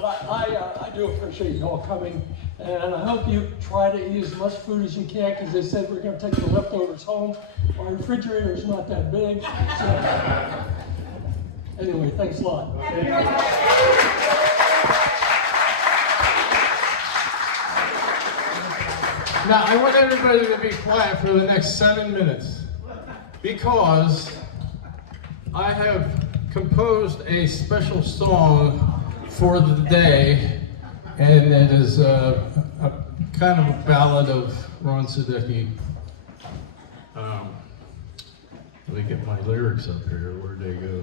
But I do appreciate you all coming, and I hope you try to eat as much food as you can, because they said we're going to take the leftovers home. Our refrigerator is not that big. So. Anyway, thanks a lot. Now, I want everybody to be quiet for the next 7 minutes, because I have composed a special song for the day, and it is a kind of a ballad of Ron Sadecky. Let me get my lyrics up here. Where'd they go?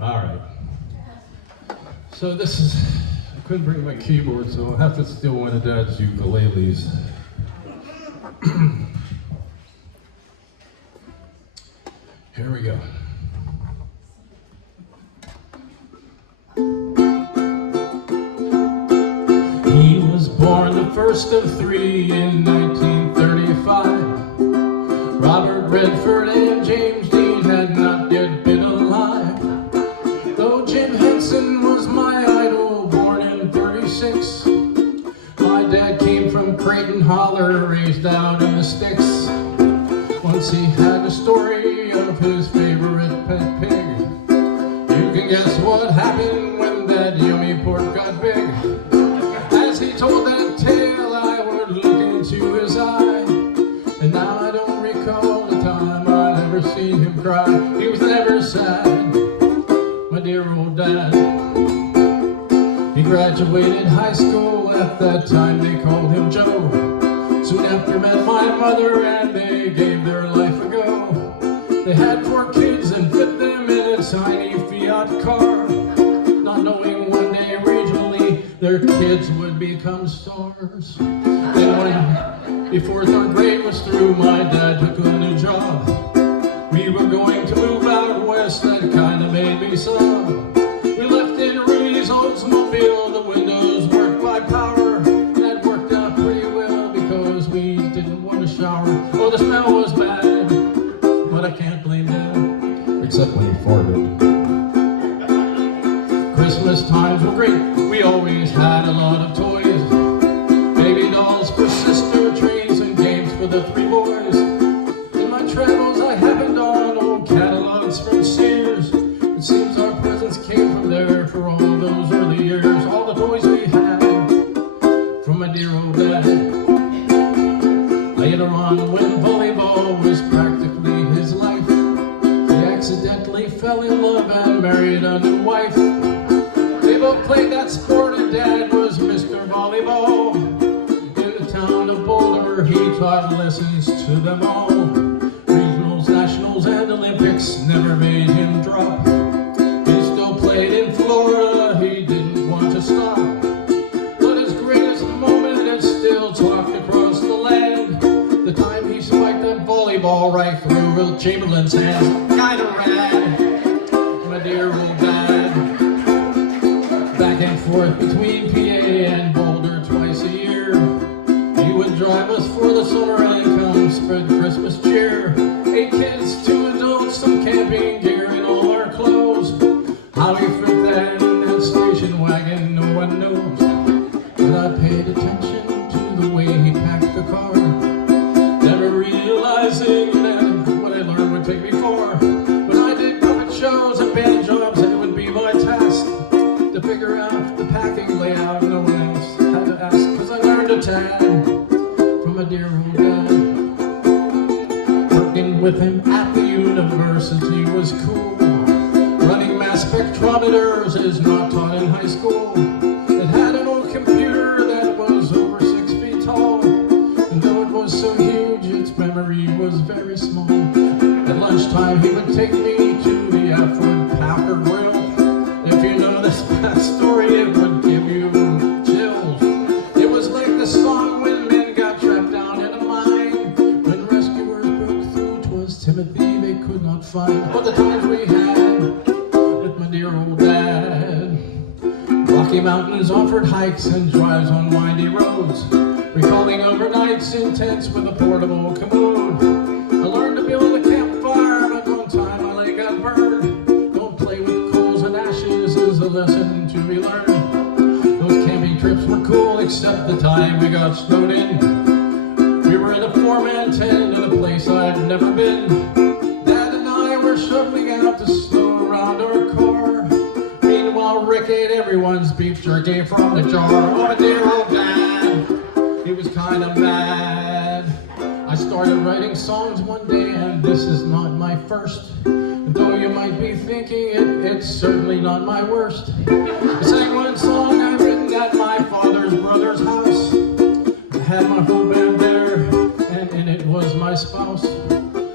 All right. So this is, I couldn't bring my keyboard, so I'll have to steal one of Dad's ukuleles. Here we go. He was born the first of three in 1935. Robert Redford and James Dean had not yet been alive. Though Jim Henson was my idol, born in 36. My dad came from Creighton Holler, raised out in the sticks. Once he had a story of his favorite pet pig. You can guess what happened when that yummy pork got big. As he told that tale, I would look into his eye, and now I don't recall the time I ever seen him cry. He was never sad, my dear old dad. He graduated high school, at that time they called him Joe. Soon after met my mother, and they gave their life a go. They had 4 kids and fit them in a tiny Fiat car, not knowing one day regionally their kids would become stars. Then when before 3rd grade was through, my dad took a new job. We were going to move out west, that kinda made me sob. We left in Rudy's Oldsmobile, the windows worked by power. That worked out pretty well because we didn't want to shower. Oh, the smell was bad, but I can't blame Dad, except when he farted. Christmas times were great, we always had a lot of toys. Baby dolls for sister, trains and games for the 3 boys. In my travels I happened on old catalogs from Sears. It seems our presents came from there for all those early years. All the toys we had from my dear old dad. Later on, when volleyball was practically his life, he accidentally fell in love and married a new wife. They both played that sport, and Dad was Mr. Volleyball. In the town of Boulder, he taught lessons to them all. Regionals, nationals, and Olympics never made him drop. He still played in Florida, he didn't want to stop. But his greatest moment is still talked across the land. The time he spiked that volleyball right through Will Chamberlain's hands. Kinda rad, my dear old dad. Back and forth between PA and Boulder twice a year. He would drive us for the summer and come spread Christmas cheer. 8 kids, 2 adults, some camping gear and all our clothes. How he fit that in that station wagon, no one knows. But I paid attention to the way he packed the car, never realizing that what I learned would take me far. When I did puppet shows and band jobs, it would be my task to figure out the packing layout. No one else had to ask, cause I learned a tad from a dear old dad. Working with him at the university was cool. Running mass spectrometers is not taught in high school. It had an old computer that was over 6 feet tall, and though it was so huge, its memory was very small. At lunchtime he would take me to the Alfred Packer Grill. If you know this past story, it would give you chills. It was like the song when men got trapped down in a mine. When rescuers broke through, 'twas Timothy they could not find. But the times we had with my dear old dad. Rocky Mountains offered hikes and drives on windy roads. Recalling overnights in tents with a portable commode. I learned to build a campfire, but one time my leg got burned. Don't play with coals and ashes is a lesson to be we learned. Those camping trips were cool, except the time we got snowed in. We were in a 4-man tent in a place I'd never been. Dad and I were shoveling out the snow around our car. Meanwhile, Rick ate everyone's beef jerky from the jar. Oh, my dear old dad, he was kind of mad. I started writing songs one day, and this is not my first. Though you might be thinking it's certainly not my worst. I sang one song I'd written at my father's brother's house. I had my whole band there, and in it was my spouse.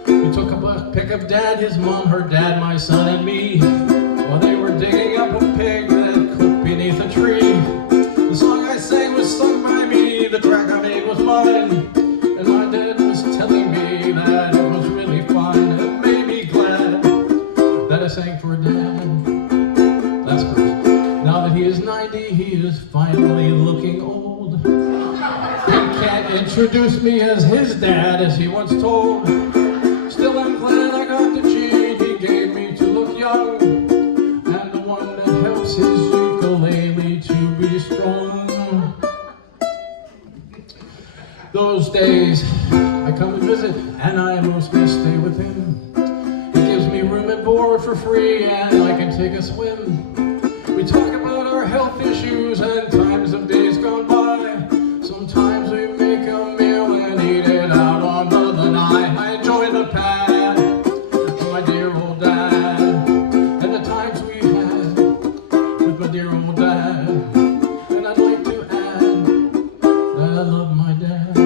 We took a pic of Dad, his mom, her dad, my son, and me, while they were digging up a pig that cooked beneath a tree. The song I sang was sung by me, the track I made was mine, and my dad was telling me that it was really fun. It made me glad that I sang for Dad. That's first. Now that he is 90, he is finally looking old. He can't introduce me as his dad, as he once told. Still, I'm glad I got the gene he gave me to look young, and the one that helps his ukulele to be strong. Those days I come to visit, and I mostly stay with him. He gives me room and board for free, and I can take a swim. We talk about our health issues and times of days gone by. Sometimes we make a meal and eat it out on the lanai. I enjoy the pad of my dear old dad, and the times we had with my dear old dad. And I'd like to add that I love my dad.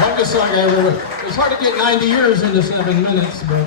Longest song I ever wrote. It's hard to get 90 years into 7 minutes, but